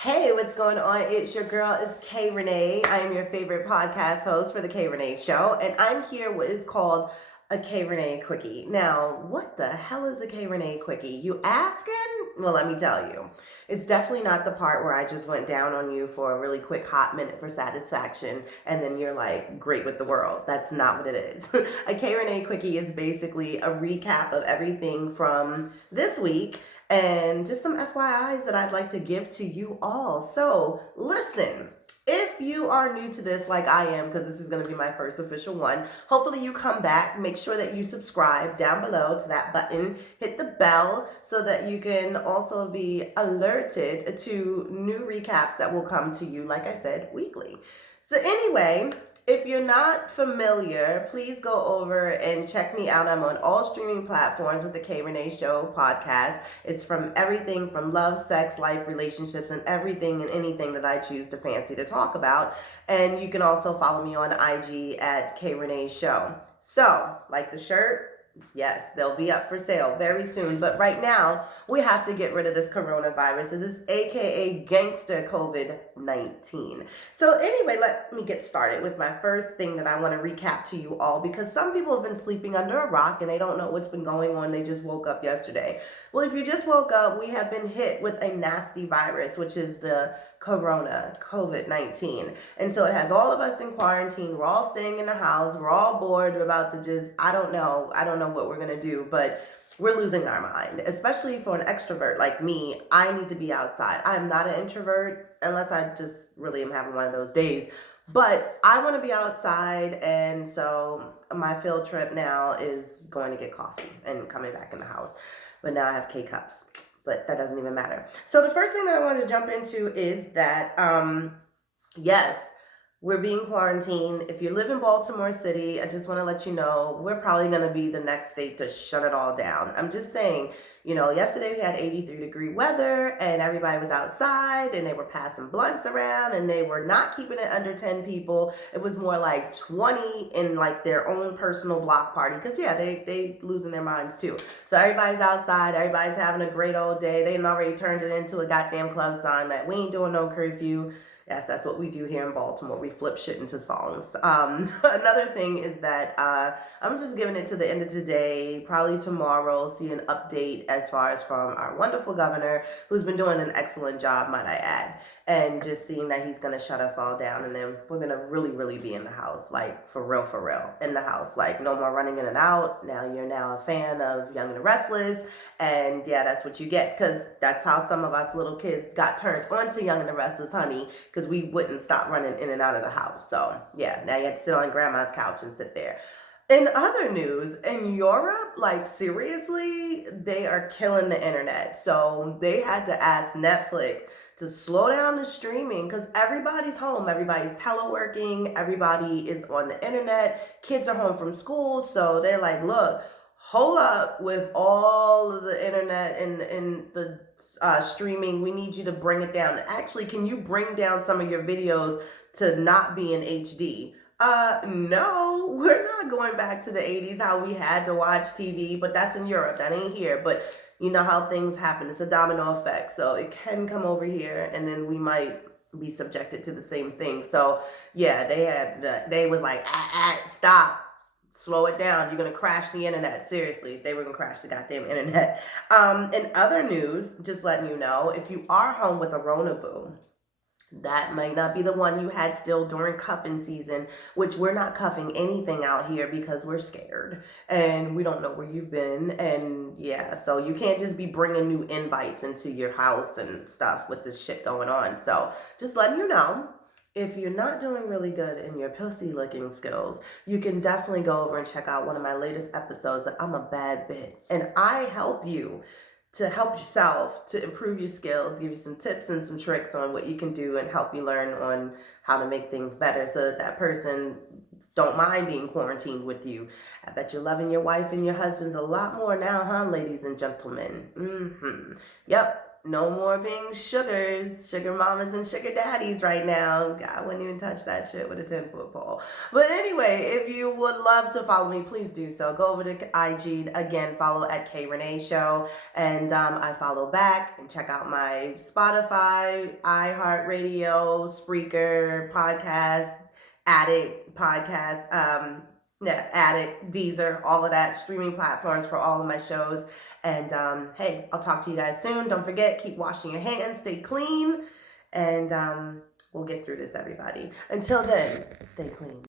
Hey, what's going on? It's your girl, it's K Renee. I am your favorite podcast host for the K Renee Show, and I'm here what is called a K Renee Quickie. Now, what the hell is a K Renee Quickie? You asking? Well, let me tell you. It's definitely not the part where I just went down on you for a really quick hot minute for satisfaction and then you're like great with the world. That's not what it is. A K Renee Quickie is basically a recap of everything from this week and just some FYIs that I'd like to give to you all. So listen, if you are new to this like I am, because this is going to be my first official one, hopefully you come back. Make sure that you subscribe down below to that button. Hit the bell so that you can also be alerted to new recaps that will come to you, like I said, weekly. So anyway, if you're not familiar, please go over and check me out. I'm on all streaming platforms with the K Renee Show podcast. It's from everything from love, sex, life, relationships, and everything and anything that I choose to fancy to talk about. And you can also follow me on IG at K Renee Show. So, like the shirt? Yes, they'll be up for sale very soon. But right now, we have to get rid of this coronavirus. It is AKA gangster COVID-19. So anyway, let me get started with my first thing that I want to recap to you all, because some people have been sleeping under a rock and they don't know what's been going on. They just woke up yesterday. Well, if you just woke up, we have been hit with a nasty virus, which is the COVID-19. And so it has all of us in quarantine. We're all staying in the house. We're all bored. We're about to just, I don't know what we're going to do, but we're losing our mind, especially for an extrovert like me. I need to be outside. I'm not an introvert unless I just really am having one of those days, but I want to be outside. And so my field trip now is going to get coffee and coming back in the house. But now I have K-cups. But that doesn't even matter. So the first thing that I want to jump into is that, yes, we're being quarantined. If you live in Baltimore City, I just want to let you know, we're probably going to be the next state to shut it all down. I'm just saying, yesterday we had 83-degree weather and everybody was outside and they were passing blunts around and they were not keeping it under 10 people. It was more like 20 in like their own personal block party. Because yeah, they losing their minds too. So everybody's outside. Everybody's having a great old day. They already turned it into a goddamn club sign that we ain't doing no curfew. Yes, that's what we do here in Baltimore. We flip shit into songs. Another thing is that I'm just giving it to the end of today, probably tomorrow, see an update as far as from our wonderful governor, who's been doing an excellent job, might I add. And just seeing that he's going to shut us all down. And then we're going to really, really be in the house, like for real, in the house. Like no more running in and out. Now you're now a fan of Young and the Restless. And yeah, that's what you get. Because that's how some of us little kids got turned onto Young and the Restless, honey. Because we wouldn't stop running in and out of the house. So yeah, now you have to sit on grandma's couch and sit there. In other news, in Europe, like seriously, they are killing the internet. So they had to ask Netflix to slow down the streaming because everybody's home, everybody's teleworking, everybody is on the internet, kids are home from school, so they're like, look, hold up with all of the internet and the streaming, we need you to bring it down. Actually, can you bring down some of your videos to not be in HD? No, we're not going back to the 80s, how we had to watch TV, but that's in Europe, that ain't here, but you know how things happen. It's a domino effect. So it can come over here and then we might be subjected to the same thing. So yeah, they was like, stop, slow it down. You're going to crash the internet. Seriously, they were going to crash the goddamn internet. In other news, just letting you know, if you are home with a Rona boo, that might not be the one you had still during cuffing season, which we're not cuffing anything out here because we're scared and we don't know where you've been. And yeah, so you can't just be bringing new invites into your house and stuff with this shit going on. So just letting you know, if you're not doing really good in your pussy licking skills, you can definitely go over and check out one of my latest episodes that I'm a bad bit. And I help you to help yourself, to improve your skills, give you some tips and some tricks on what you can do and help you learn on how to make things better so that that person don't mind being quarantined with you. I bet you're loving your wife and your husbands a lot more now, huh, ladies and gentlemen? Yep. no more being sugar mamas and sugar daddies right now. I wouldn't even touch that shit with a 10-foot pole. But anyway, if you would love to follow me, please do so. Go over to IG, again, follow at K Rene Show, and I follow back, and check out my Spotify, iHeartRadio, Spreaker, podcast, Addict podcast, Addict, Deezer, all of that, streaming platforms for all of my shows. And hey, I'll talk to you guys soon. Don't forget, keep washing your hands, stay clean, and we'll get through this, everybody. Until then, stay clean.